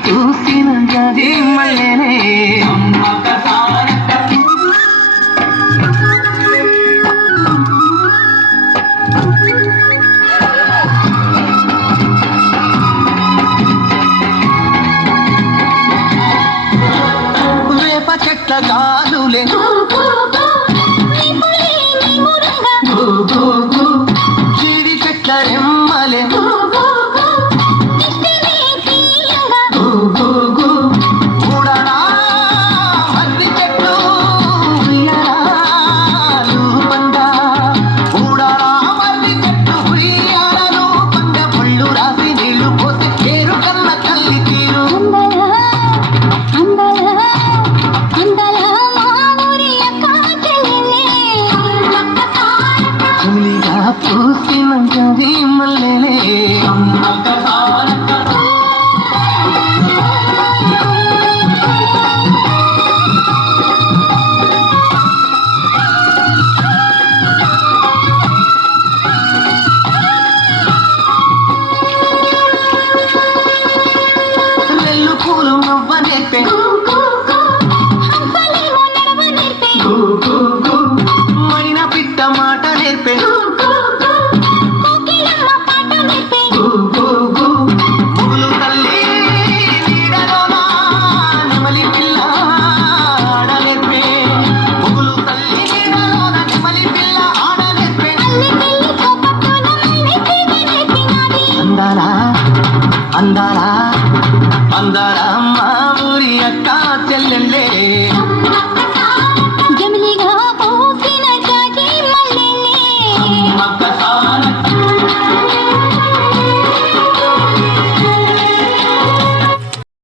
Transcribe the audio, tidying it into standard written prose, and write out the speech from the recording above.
పూసిన గది మల్లెనే వేప చెట్ల గాలులే జీడి చెట్ల రెమ్మలే చూడరా మర్రి చెట్లు ఉయ్యారాలు పండా చూడరా మర్రి చెట్లు ఉయ్యారాలు పండ పళ్ళు రాసి నీళ్లు పోసి కేరు కన్న తల్లి తీరు పులిగా పూసిన గది మల్లెలే నెల్లు పూలు నవ్వ నేర్పే మైన పిట్ట మాట నేర్పే ముగులు తల్లి నీడలోన నెమలి పిల్ల ఆడ నేర్పే ముగులు తల్లి నీడలోన నెమలి పిల్ల ఆడ నేర్పే అందాలా అందాలా అందాలా